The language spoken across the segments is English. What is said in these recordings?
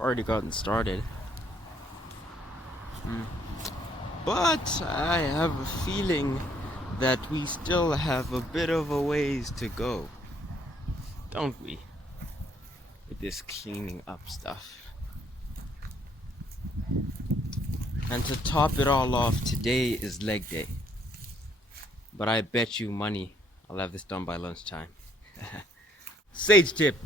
already gotten started. But I have a feeling that we still have a bit of a ways to go, don't we? With this cleaning up stuff. And to top it all off, today is leg day. But I bet you money I'll have this done by lunchtime. Sage tip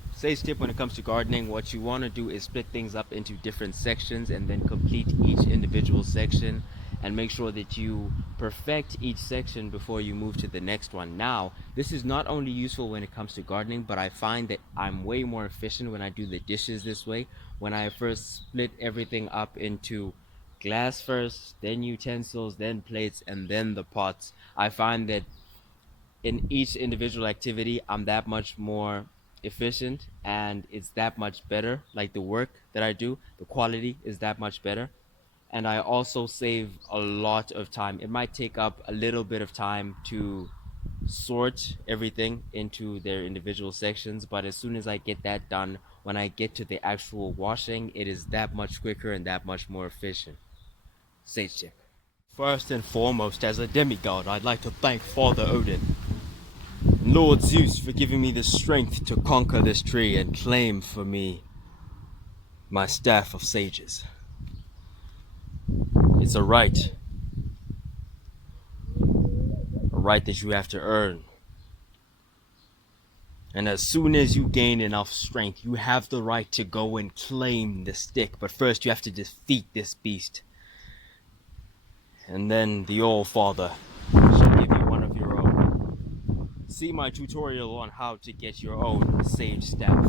when it comes to gardening: what you want to do is split things up into different sections and then complete each individual section, and make sure that you perfect each section before you move to the next one. Now, this is not only useful when it comes to gardening, but I find that I'm way more efficient when I do the dishes this way. When I first split everything up into glass first, then utensils, then plates, and then the pots, I find that in each individual activity I'm that much more efficient, and it's that much better. Like the work that I do, the quality is that much better, and I also save a lot of time. It might take up a little bit of time to sort everything into their individual sections, but as soon as I get that done, when I get to the actual washing, it is that much quicker and that much more efficient. Sage tip. First and foremost, as a demigod, I'd like to thank Father Odin, Lord Zeus, for giving me the strength to conquer this tree and claim for me my staff of sages. It's a right that you have to earn. And as soon as you gain enough strength, you have the right to go and claim the stick. But first you have to defeat this beast. And then the All Father shall give you one of your own. See my tutorial on how to get your own sage staff.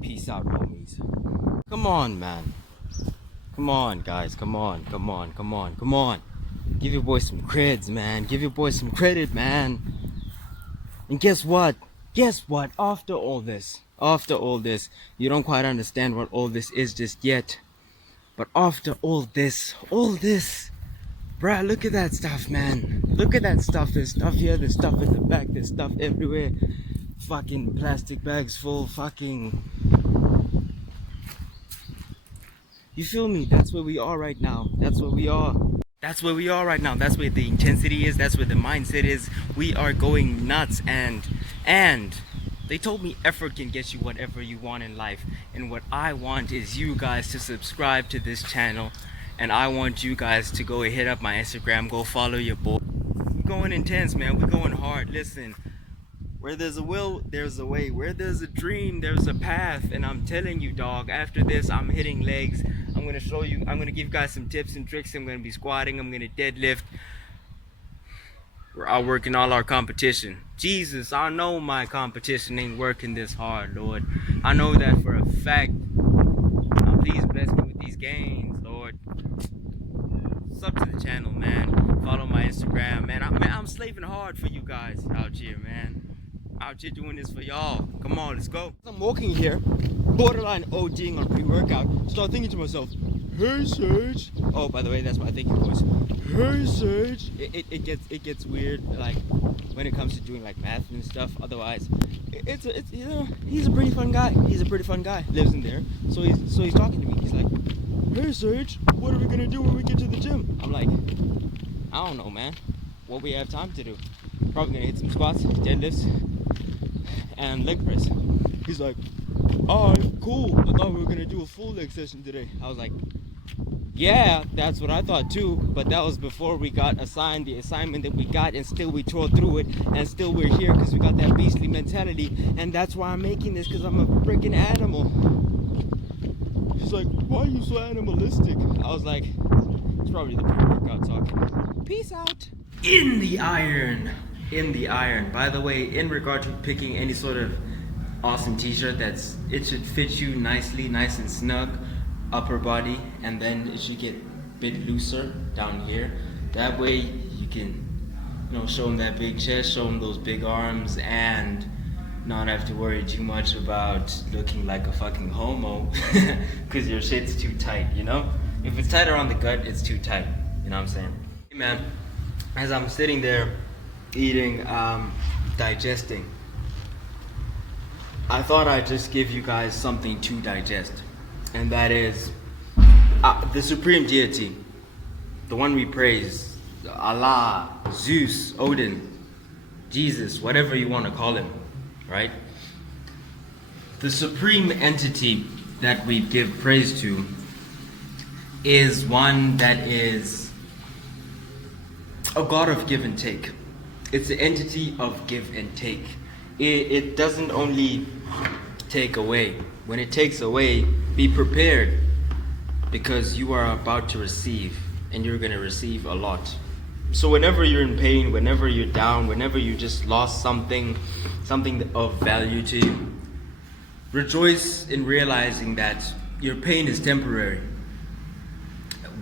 Peace out, homies. Come on, man. Come on, guys. Come on. Give your boy some creds, man. Give your boy some credit, man. And guess what? After all this, you don't quite understand what all this is just yet. But after all this, bruh, look at that stuff, man. Look at that stuff. There's stuff here, there's stuff in the back, there's stuff everywhere. Fucking plastic bags full, fucking... You feel me? That's where we are right now. That's where we are right now. That's where the intensity is. That's where the mindset is. We are going nuts, and they told me effort can get you whatever you want in life. And what I want is you guys to subscribe to this channel, and I want you guys to go hit up my Instagram, go follow your boy. We're going intense, man. We're going hard. Listen, where there's a will, there's a way. Where there's a dream, there's a path. And I'm telling you, dog, after this, I'm hitting legs. I'm going to show you, I'm going to give you guys some tips and tricks. I'm going to be squatting, I'm going to deadlift. We're out working all our competition. Jesus, I know my competition ain't working this hard, Lord. I know that for a fact. Now please bless me with these gains, Lord. Sub to the channel, man. Follow my Instagram, man. I'm slaving hard for you guys out here, man. Out here doing this for y'all. Come on, let's go. I'm walking here, borderline ODing on pre-workout. Start thinking to myself, hey Sage. Oh, by the way, that's my thinking voice. Hey Sage. It gets weird, like when it comes to doing like math and stuff. Otherwise, it's you know, he's a pretty fun guy. Lives in there, so he's talking to me. He's like, hey Sage, what are we gonna do when we get to the gym? I'm like, I don't know, man. What we have time to do? Probably gonna hit some squats, deadlifts, and leg press. He's like, alright, cool. I thought we were gonna do a full leg session today. I was like, yeah, that's what I thought too, but that was before we got assigned the assignment that we got, and still we tore through it, and still we're here because we got that beastly mentality, and that's why I'm making this, because I'm a freaking animal. He's like, why are you so animalistic? I was like, it's probably the pre-workout talking. Peace out. In the iron. By the way, in regard to picking any sort of awesome t-shirt, it should fit you nicely, nice and snug, upper body, and then it should get a bit looser down here. That way you can, show them that big chest, show them those big arms, and not have to worry too much about looking like a fucking homo because your shit's too tight, If it's tight around the gut, it's too tight, you know what I'm saying? Hey man, as I'm sitting there eating, digesting, I thought I'd just give you guys something to digest. and that is the supreme deity, the one we praise, Allah, Zeus, Odin, Jesus, whatever you want to call him, right? The supreme entity that we give praise to is one that is a God of give and take. It's the entity of give and take. It doesn't only take away. When it takes away, be prepared, because you are about to receive, and you're going to receive a lot. So whenever you're in pain, whenever you're down, whenever you just lost something of value to you, rejoice in realizing that your pain is temporary.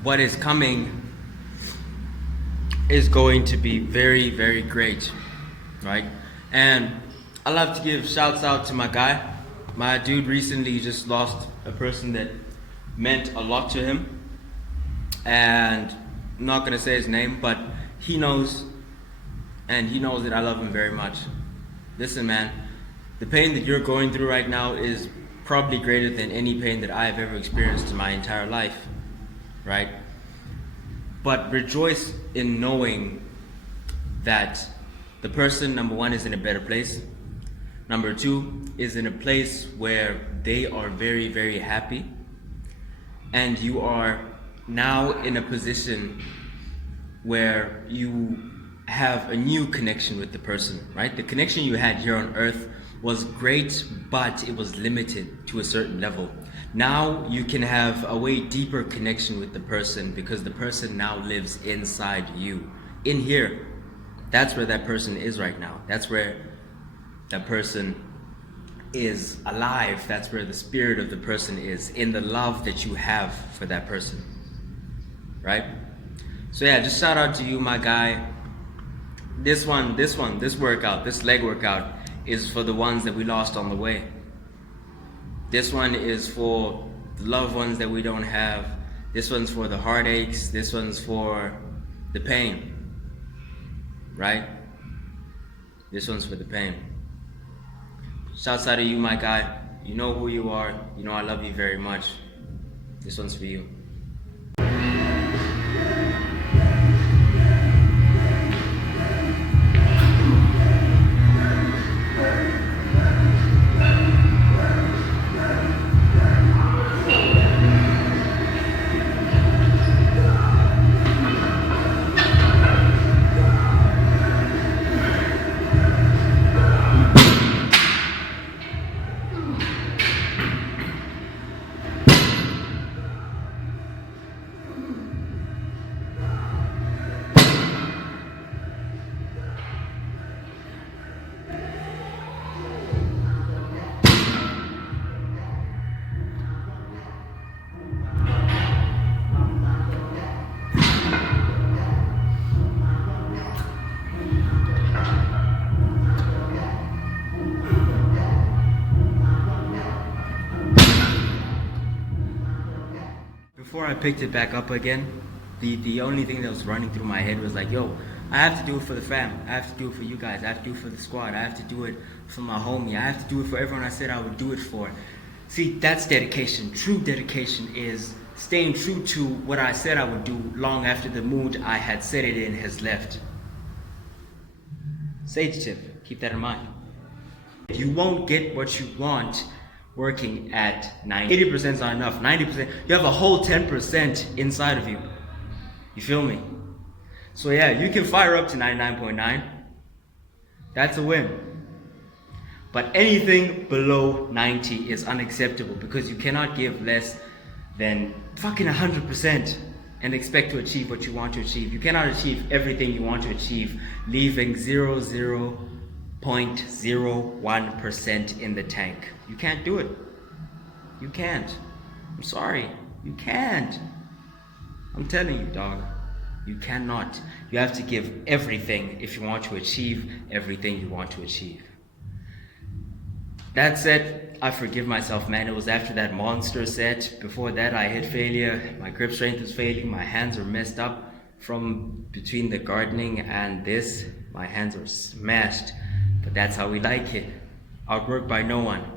What is coming is going to be very, very great, right? And I love to give shouts out to my guy. My dude recently just lost a person that meant a lot to him, and I'm not gonna say his name, but he knows, and he knows that I love him very much. Listen, man, the pain that you're going through right now is probably greater than any pain that I have ever experienced in my entire life, right? But rejoice in knowing that the person, number one, is in a better place. Number two, is in a place where they are very, very happy. And you are now in a position where you have a new connection with the person, right? The connection you had here on earth was great, but it was limited to a certain level. Now you can have a way deeper connection with the person, because the person now lives inside you. In here, that's where that person is right now. That's where that person is alive. That's where the spirit of the person is, in the love that you have for that person, right? So yeah, just shout out to you, my guy. This workout, this leg workout, is for the ones that we lost on the way. This one is for the loved ones that we don't have. This one's for the heartaches. This one's for the pain, right? This one's for the pain. Shouts out to you, my guy. You know who you are. You know I love you very much. This one's for you. Before I picked it back up again, the only thing that was running through my head was like, yo, I have to do it for the fam. I have to do it for you guys. I have to do it for the squad. I have to do it for my homie. I have to do it for everyone I said I would do it for. See, that's dedication. True dedication is staying true to what I said I would do long after the mood I had set it in has left. Sage tip, keep that in mind. You won't get what you want working at 90. 80% is not enough. 90%, you have a whole 10% inside of you. You feel me? So yeah, you can fire up to 99.9. That's a win. But anything below 90 is unacceptable, because you cannot give less than fucking 100% and expect to achieve what you want to achieve. You cannot achieve everything you want to achieve, leaving 0.01% in the tank. You can't do it. You can't. I'm sorry. You can't. I'm telling you, dog. You cannot. You have to give everything if you want to achieve everything you want to achieve. That said, I forgive myself, man. It was after that monster set. Before that, I hit failure. My grip strength was failing. My hands were messed up from between the gardening and this. My hands were smashed. But that's how we like it. Outworked by no one.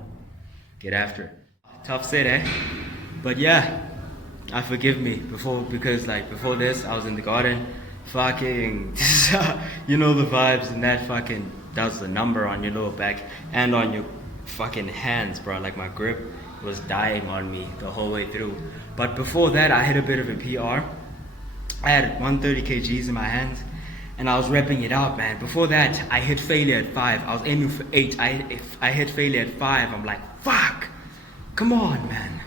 Get after it. Tough set, eh? But yeah, I forgive me because like before this I was in the garden, fucking, you know the vibes, and that fucking does the number on your lower back and on your fucking hands, bro. Like my grip was dying on me the whole way through. But before that, I hit a bit of a PR. I had 130 kgs in my hands, and I was repping it out, man. Before that, I hit failure at 5. I was aiming for 8. If I hit failure at 5, I'm like, fuck, come on, man.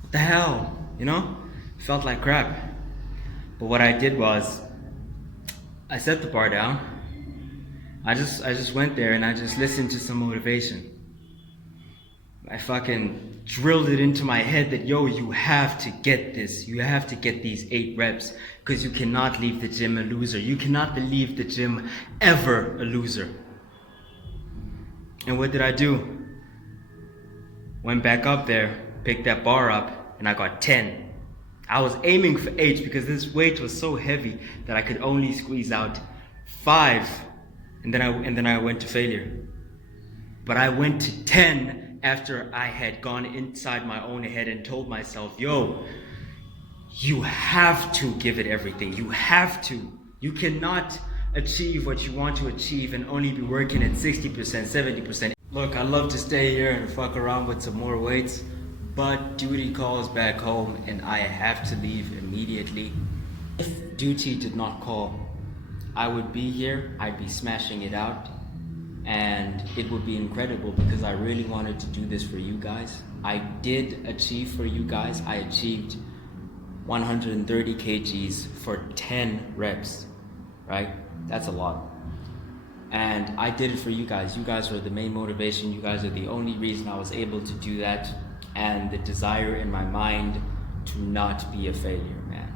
What the hell, you know? Felt like crap. But what I did was, I set the bar down. I just went there and I just listened to some motivation. I fucking drilled it into my head that, yo, you have to get this. You have to get these 8 reps because you cannot leave the gym a loser. You cannot leave the gym ever a loser. And what did I do? Went back up there, picked that bar up, and I got 10. I was aiming for 8 because this weight was so heavy that I could only squeeze out 5, and then I went to failure. But I went to 10 after I had gone inside my own head and told myself, yo, you have to give it everything. You have to. You cannot achieve what you want to achieve and only be working at 60%, 70%. Look, I'd love to stay here and fuck around with some more weights, but duty calls back home and I have to leave immediately. If duty did not call, I would be here, I'd be smashing it out, and it would be incredible because I really wanted to do this for you guys. I did achieve for you guys. I achieved 130 kgs for 10 reps, right? That's a lot. And I did it for you guys. You guys were the main motivation. You guys are the only reason I was able to do that, and the desire in my mind to not be a failure, man.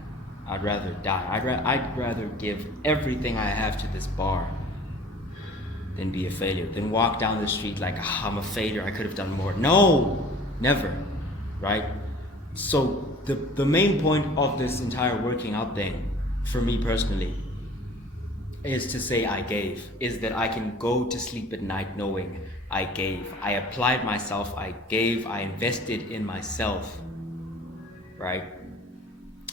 I'd rather die. I'd rather give everything I have to this bar than be a failure, than walk down the street like, oh, I'm a failure, I could have done more. No, never, right? So the main point of this entire working out thing, for me personally, is to say I gave, is that I can go to sleep at night knowing I gave. I applied myself, I gave, I invested in myself, right?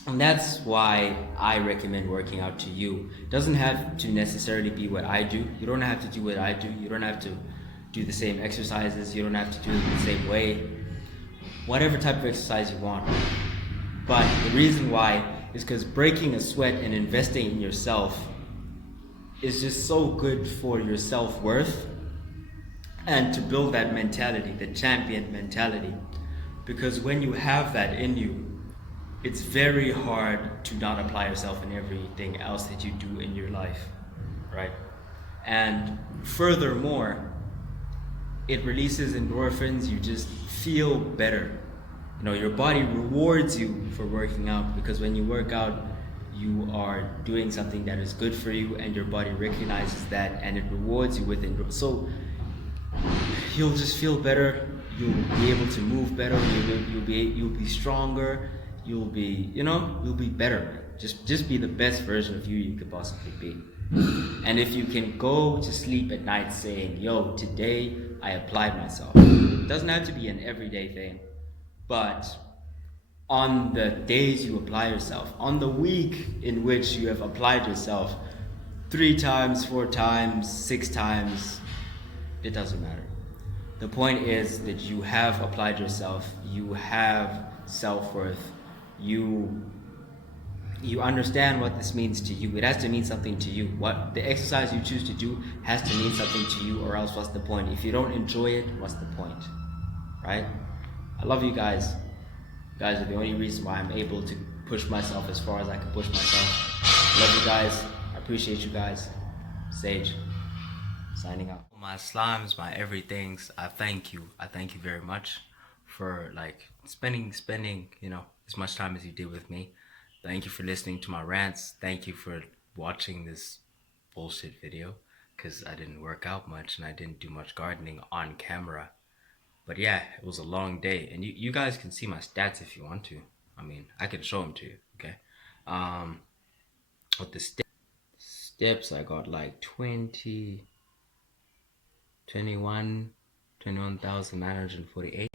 And that's why I recommend working out to you. It doesn't have to necessarily be what I do. You don't have to do what I do. You don't have to do the same exercises. You don't have to do it the same way. Whatever type of exercise you want. But the reason why is because breaking a sweat and investing in yourself is just so good for your self-worth and to build that mentality, the champion mentality. Because when you have that in you, it's very hard to not apply yourself in everything else that you do in your life, right? And furthermore, it releases endorphins. You just feel better. You know, your body rewards you for working out, because when you work out, you are doing something that is good for you, and your body recognizes that, and it rewards you with endorphins. So you'll just feel better. You'll be able to move better. You'll be stronger. You'll be, you'll be better. Just be the best version of you could possibly be. And if you can go to sleep at night saying, yo, today I applied myself. It doesn't have to be an everyday thing, but on the days you apply yourself, on the week in which you have applied yourself 3 times, 4 times, 6 times, it doesn't matter. The point is that you have applied yourself, you have self-worth, you understand what this means to you. It has to mean something to you. What the exercise you choose to do has to mean something to you, or else what's the point? If you don't enjoy it, what's the point? Right? I love you guys. You guys are the only reason why I'm able to push myself as far as I can push myself. I love you guys. I appreciate you guys. Sage, signing out. My slimes, my everythings, I thank you. I thank you very much for spending, as much time as you did with me. Thank you for listening to my rants. Thank you for watching this bullshit video, because I didn't work out much and I didn't do much gardening on camera. But yeah, it was a long day, and you guys can see my stats if you want to. I mean, I can show them to you, okay? With the steps, I got like 21,948.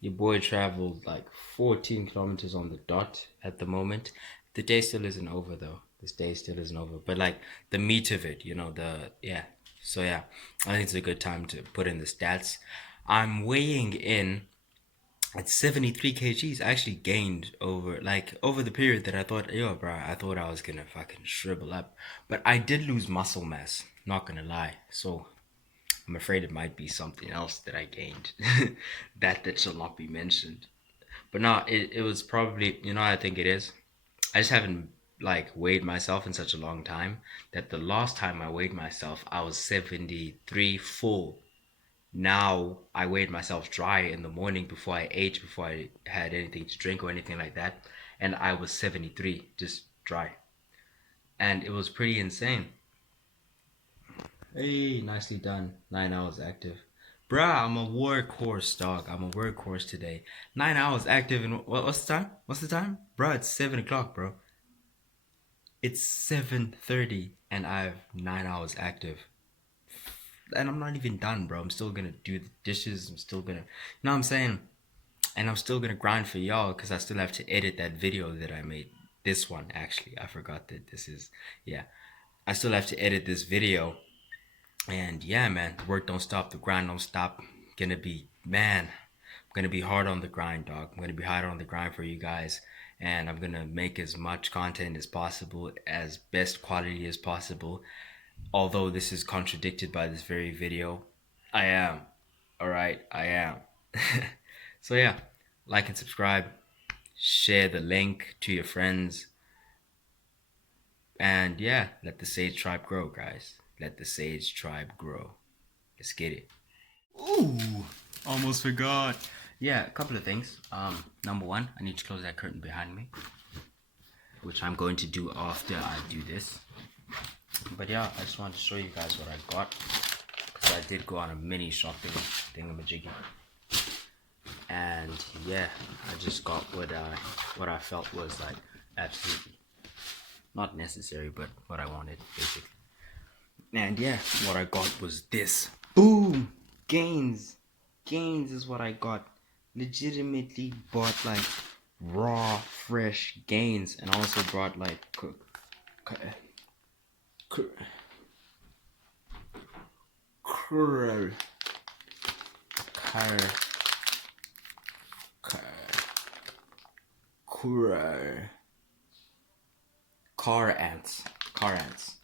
Your boy traveled like 14 kilometers on the dot at the moment. The day still isn't over though. This day still isn't over. But like the meat of it, yeah. So yeah, I think it's a good time to put in the stats. I'm weighing in at 73 kgs. I actually gained over the period that I thought, yo, bro, I thought I was gonna fucking shrivel up. But I did lose muscle mass, not gonna lie. So I'm afraid it might be something else that I gained. That shall not be mentioned. But no, it was probably, I think it is. I just haven't like weighed myself in such a long time that the last time I weighed myself, I was 73 full. Now I weighed myself dry in the morning before I ate, before I had anything to drink or anything like that, and I was 73 just dry. And it was pretty insane. Hey, nicely done. 9 hours active. Bruh, I'm a workhorse, dog. I'm a workhorse today. 9 hours active, and what's the time? What's the time? Bruh, it's 7 o'clock, bro. It's 7:30, and I have 9 hours active. And I'm not even done, bro. I'm still gonna do the dishes. I'm still gonna, what I'm saying? And I'm still gonna grind for y'all because I still have to edit that video that I made. This one, actually. I forgot that this is, yeah. I still have to edit this video. And yeah, man, the work don't stop, the grind don't stop. I'm gonna be hard on the grind, dog. I'm gonna be hard on the grind for you guys. And I'm gonna make as much content as possible, as best quality as possible. Although this is contradicted by this very video, I am. Alright, I am. So yeah, like and subscribe, share the link to your friends, and yeah, let the Sage Tribe grow, guys. Let the Sage Tribe grow. Let's get it. Ooh, almost forgot. Yeah, a couple of things. Number one, I need to close that curtain behind me, which I'm going to do after I do this. But yeah, I just wanted to show you guys what I got, because I did go on a mini shopping thingamajiggy. And yeah, I just got what I felt was like absolutely not necessary, but what I wanted basically. And yeah, what I got was this. Boom! Gains. Gains is what I got. Legitimately bought like raw, fresh gains, and also brought like car ants. Car ants.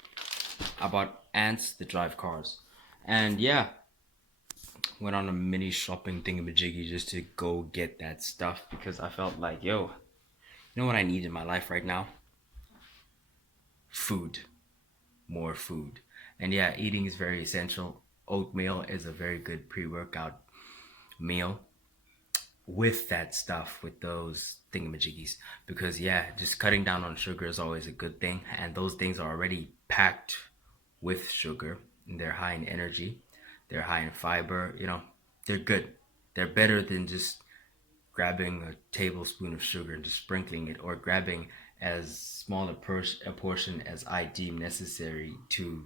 I bought ants that drive cars. And yeah, went on a mini shopping thingamajiggy just to go get that stuff because I felt like, yo, you know what I need in my life right now? Food. More food. And yeah, eating is very essential. Oatmeal is a very good pre-workout meal with that stuff, with those thingamajiggies, because yeah, just cutting down on sugar is always a good thing, and those things are already packed with sugar, and they're high in energy, they're high in fiber, they're good. They're better than just grabbing a tablespoon of sugar and just sprinkling it, or grabbing as small a portion as I deem necessary to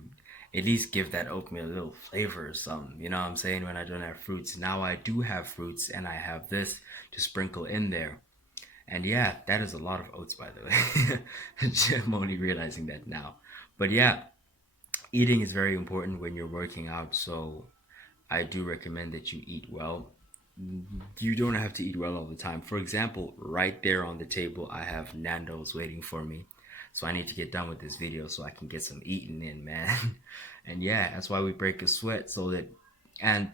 at least give that oatmeal a little flavor or something. You know what I'm saying? When I don't have fruits. Now I do have fruits, and I have this to sprinkle in there. And yeah, that is a lot of oats, by the way. I'm only realizing that now. But yeah, eating is very important when you're working out. So I do recommend that you eat well. You don't have to eat well all the time. For example, right there on the table, I have Nando's waiting for me. So I need to get done with this video so I can get some eating in, man. And yeah, that's why we break a sweat so that, and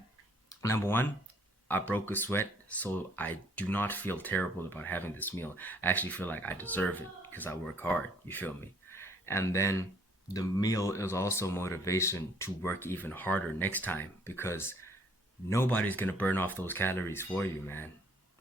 number one, I broke a sweat so I do not feel terrible about having this meal. I actually feel like I deserve it because I work hard, you feel me? And then the meal is also motivation to work even harder next time, because nobody's gonna burn off those calories for you, man.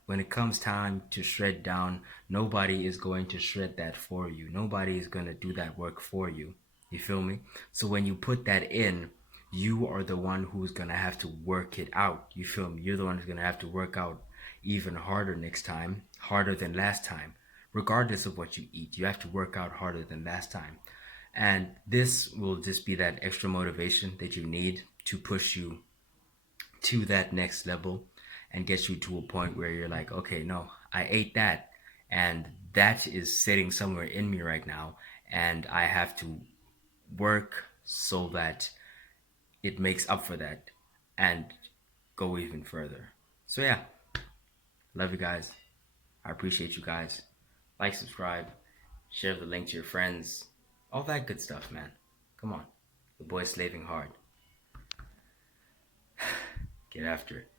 When it comes time to shred down, nobody is going to shred that for you. Nobody is gonna do that work for you. You feel me? So when you put that in, you are the one who's gonna have to work it out. You feel me? You're the one who's gonna have to work out even harder next time, harder than last time. Regardless of what you eat, you have to work out harder than last time. And this will just be that extra motivation that you need to push you to that next level. and gets you to a point where you're like, okay, no, I ate that, and that is sitting somewhere in me right now, and I have to work so that it makes up for that and go even further. So yeah, love you guys. I appreciate you guys. Like, subscribe, share the link to your friends, all that good stuff, man. Come on, the boy's slaving hard. Get after it.